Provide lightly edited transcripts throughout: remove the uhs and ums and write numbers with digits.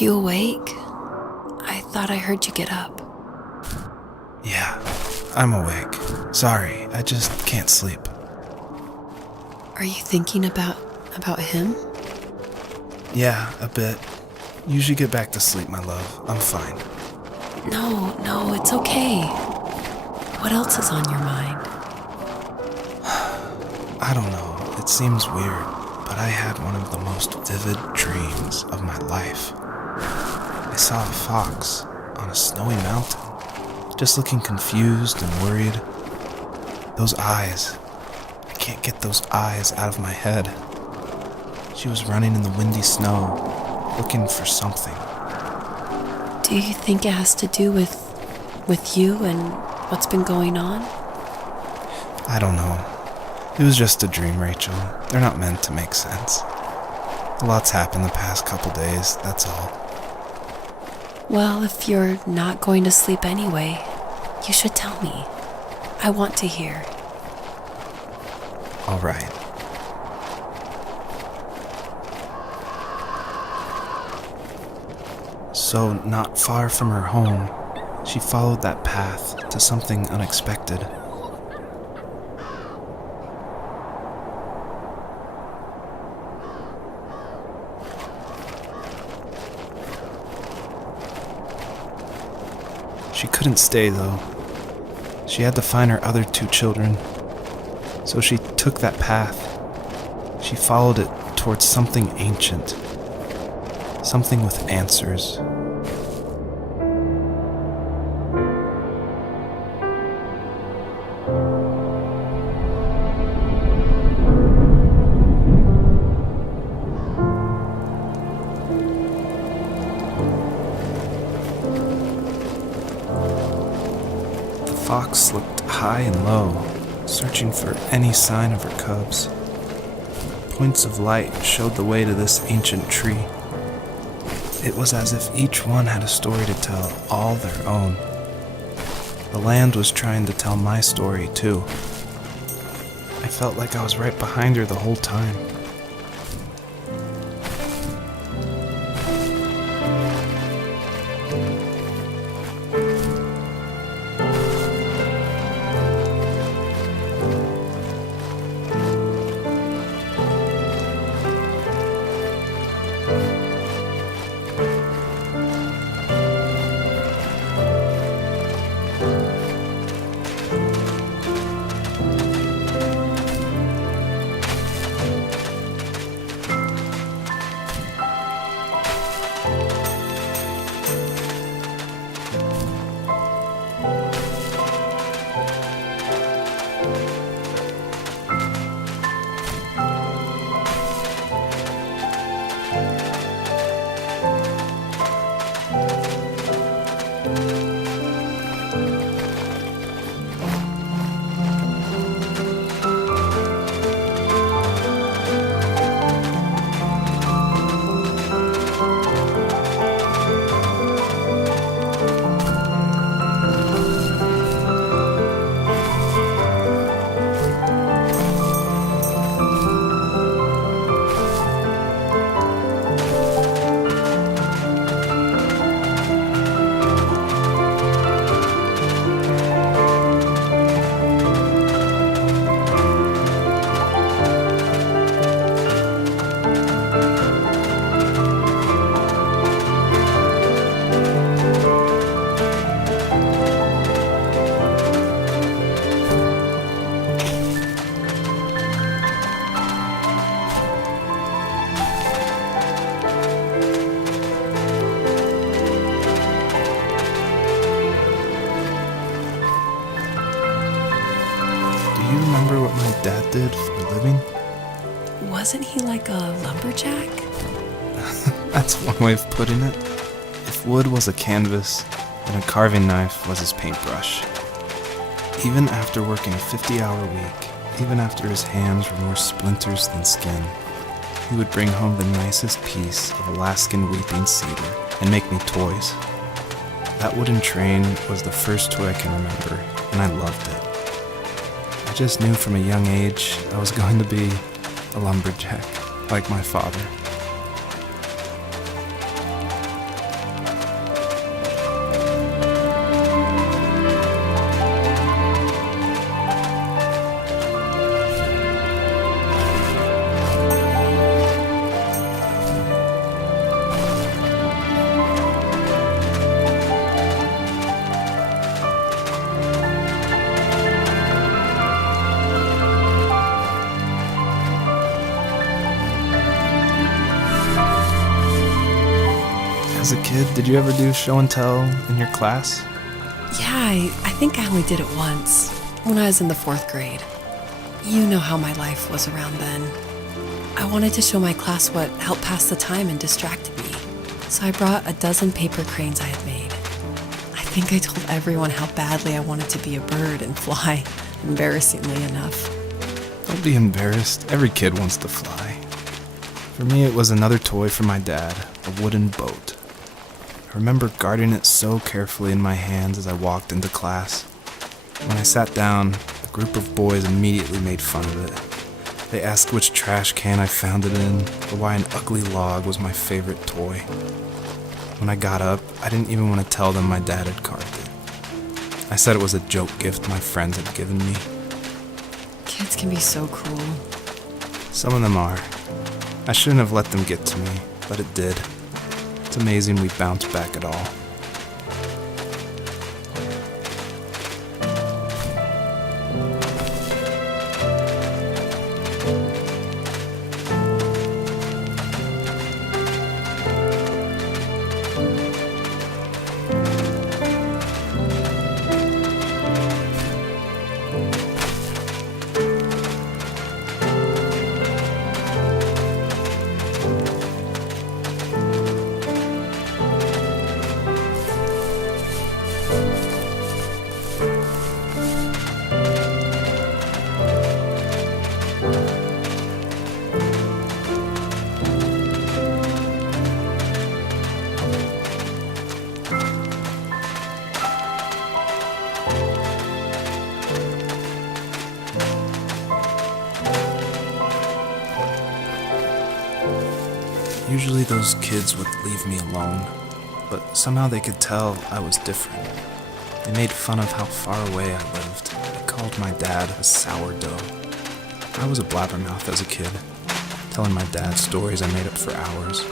you awake? I thought I heard you get up. Yeah, I'm awake. Sorry, I just can't sleep. Are you thinking about him? Yeah, a bit. You should get back to sleep, my love. I'm fine. No, it's okay. What else is on your mind? I don't know. It seems weird, but I had one of the most vivid dreams of my life. I saw a fox on a snowy mountain, just looking confused and worried. Those eyes. I can't get those eyes out of my head. She was running in the windy snow, looking for something. Do you think it has to do with you and what's been going on? I don't know. It was just a dream, Rachel. They're not meant to make sense. A lot's happened the past couple days, that's all. Well, if you're not going to sleep anyway, you should tell me. I want to hear. All right. So, not far from her home, she followed that path to something unexpected. She couldn't stay, though. She had to find her other 2 children. So she took that path. She followed it towards something ancient. Something with answers. The fox looked high and low, searching for any sign of her cubs. Points of light showed the way to this ancient tree. It was as if each one had a story to tell, all their own. The land was trying to tell my story, too. I felt like I was right behind her the whole time. Do you remember what my dad did for a living? Wasn't he like a lumberjack? That's one way of putting it. If wood was a canvas, then a carving knife was his paintbrush. Even after working a 50-hour week, even after his hands were more splinters than skin, he would bring home the nicest piece of Alaskan weeping cedar and make me toys. That wooden train was the first toy I can remember, and I loved it. I just knew from a young age I was going to be a lumberjack, like my father. As a kid, did you ever do show and tell in your class? Yeah, I think I only did it once, when I was in the 4th grade. You know how my life was around then. I wanted to show my class what helped pass the time and distracted me, so I brought a dozen paper cranes I had made. I think I told everyone how badly I wanted to be a bird and fly, embarrassingly enough. Don't be embarrassed. Every kid wants to fly. For me, it was another toy from my dad, a wooden boat. I remember guarding it so carefully in my hands as I walked into class. When I sat down, a group of boys immediately made fun of it. They asked which trash can I found it in, or why an ugly log was my favorite toy. When I got up, I didn't even want to tell them my dad had carved it. I said it was a joke gift my friends had given me. Kids can be so cruel. Some of them are. I shouldn't have let them get to me, but it did. It's amazing we bounced back at all. Usually those kids would leave me alone, but somehow they could tell I was different. They made fun of how far away I lived. They called my dad a sourdough. I was a blabbermouth as a kid, telling my dad stories I made up for hours.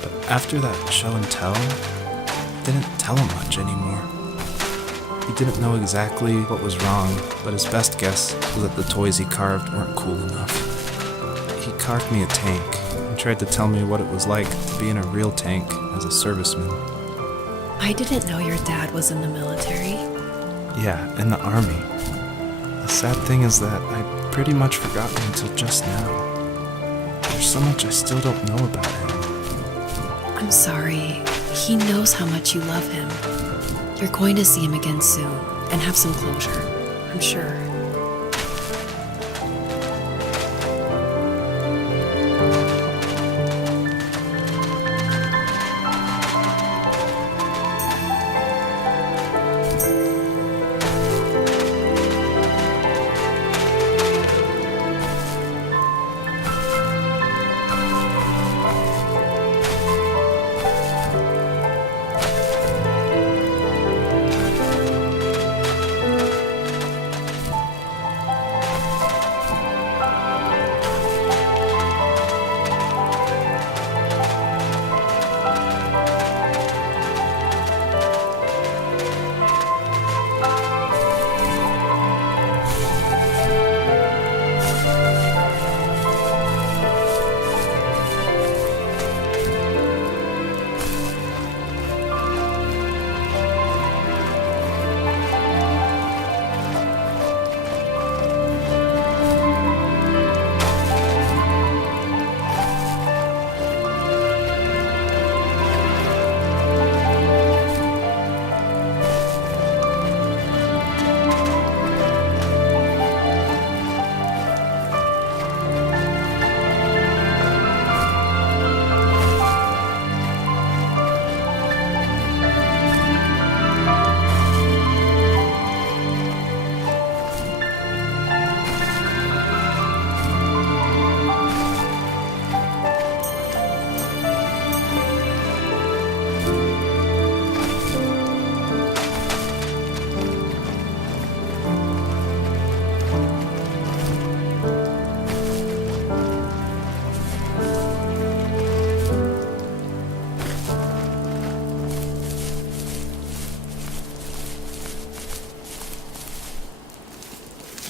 But after that show and tell, I didn't tell him much anymore. He didn't know exactly what was wrong, but his best guess was that the toys he carved weren't cool enough. He carved me a tank and tried to tell me what it was like to be in a real tank as a serviceman. I didn't know your dad was in the military. Yeah, in the army. The sad thing is that I pretty much forgot him until just now. There's so much I still don't know about him. I'm sorry. He knows how much you love him. You're going to see him again soon and have some closure, I'm sure.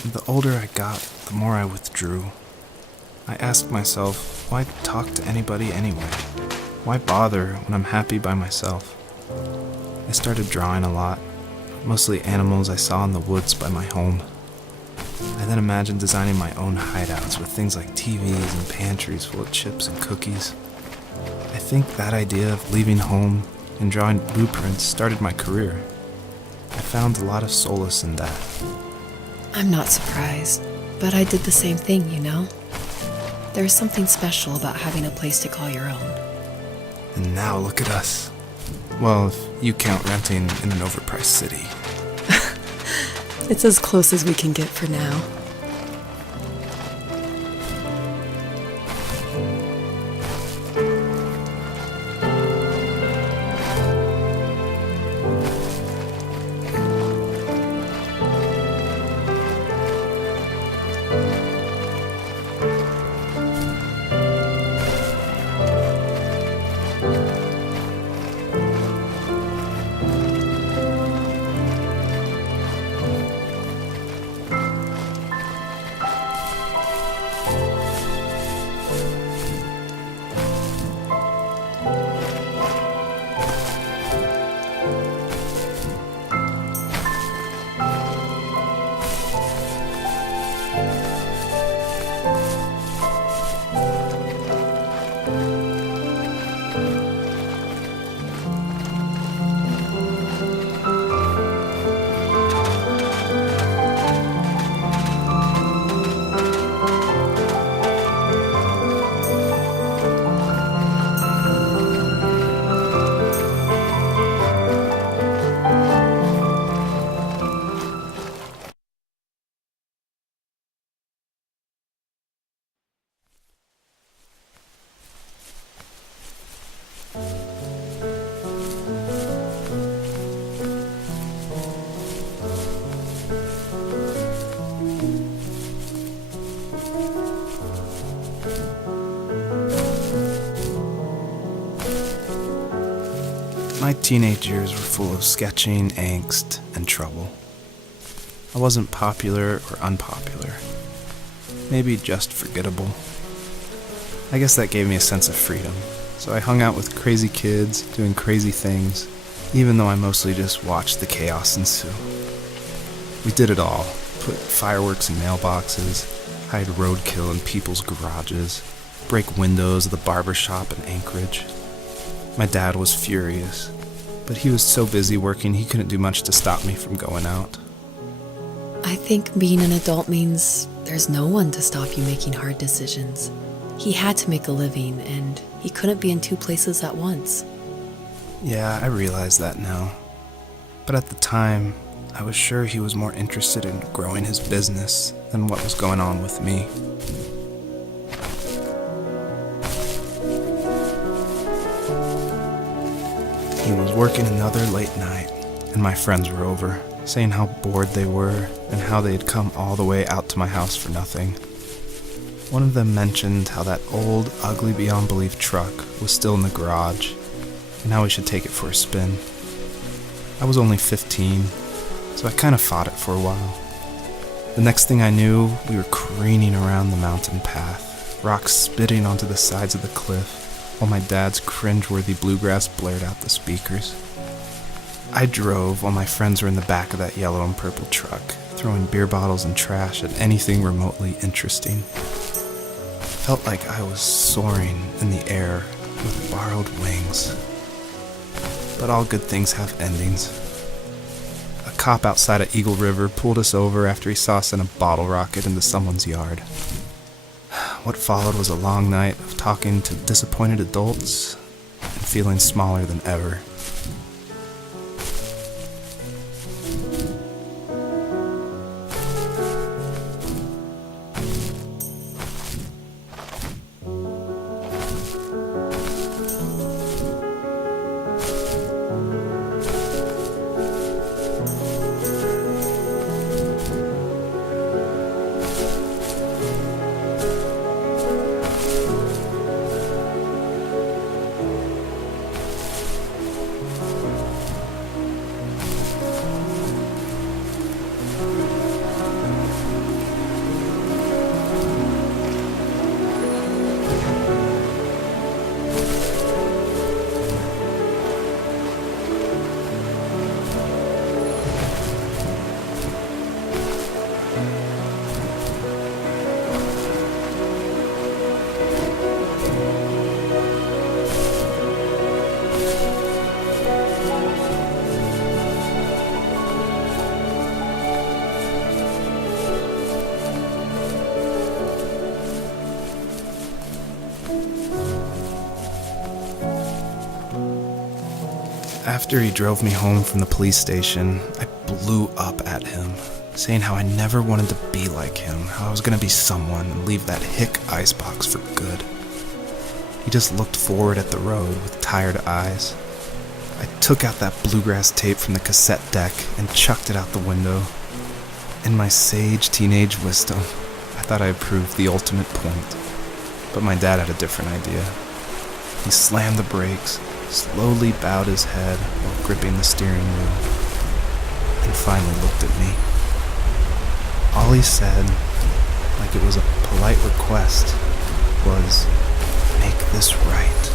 The older I got, the more I withdrew. I asked myself, why talk to anybody anyway? Why bother when I'm happy by myself? I started drawing a lot, mostly animals I saw in the woods by my home. I then imagined designing my own hideouts with things like TVs and pantries full of chips and cookies. I think that idea of leaving home and drawing blueprints started my career. I found a lot of solace in that. I'm not surprised, but I did the same thing, you know? There's something special about having a place to call your own. And now look at us. Well, if you count renting in an overpriced city. It's as close as we can get for now. My teenage years were full of sketching, angst, and trouble. I wasn't popular or unpopular. Maybe just forgettable. I guess that gave me a sense of freedom, so I hung out with crazy kids, doing crazy things, even though I mostly just watched the chaos ensue. We did it all. Put fireworks in mailboxes, hide roadkill in people's garages, break windows of the barber shop in Anchorage. My dad was furious, but he was so busy working he couldn't do much to stop me from going out. I think being an adult means there's no one to stop you making hard decisions. He had to make a living, and he couldn't be in two places at once. Yeah, I realize that now. But at the time, I was sure he was more interested in growing his business than what was going on with me. He was working another late night, and my friends were over, saying how bored they were and how they had come all the way out to my house for nothing. One of them mentioned how that old, ugly beyond belief truck was still in the garage, and how we should take it for a spin. I was only 15, so I kind of fought it for a while. The next thing I knew, we were careening around the mountain path, rocks spitting onto the sides of the cliff, while my dad's cringeworthy bluegrass blared out the speakers. I drove while my friends were in the back of that yellow and purple truck, throwing beer bottles and trash at anything remotely interesting. Felt like I was soaring in the air with borrowed wings. But all good things have endings. A cop outside of Eagle River pulled us over after he saw us send a bottle rocket into someone's yard. What followed was a long night of talking to disappointed adults and feeling smaller than ever. After he drove me home from the police station, I blew up at him, saying how I never wanted to be like him, how I was going to be someone and leave that hick icebox for good. He just looked forward at the road with tired eyes. I took out that bluegrass tape from the cassette deck and chucked it out the window. In my sage teenage wisdom, I thought I had proved the ultimate point. But my dad had a different idea. He slammed the brakes, slowly bowed his head while gripping the steering wheel, and finally looked at me. All he said, like it was a polite request, was, "Make this right."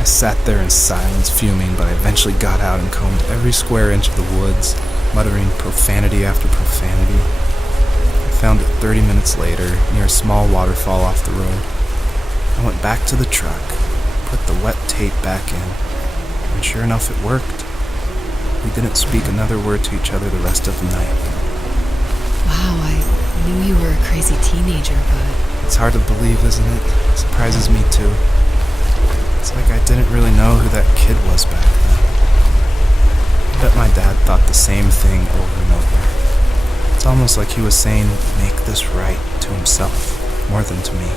I sat there in silence, fuming, but I eventually got out and combed every square inch of the woods, muttering profanity after profanity. I found it 30 minutes later, near a small waterfall off the road. I went back to the truck, put the wet tape back in, and sure enough it worked. We didn't speak another word to each other the rest of the night. Wow, I knew you were a crazy teenager, but It's hard to believe, isn't it? It surprises me too. It's like I didn't really know who that kid was back then. I bet my dad thought the same thing over and over. It's almost like he was saying, "Make this right," to himself, more than to me.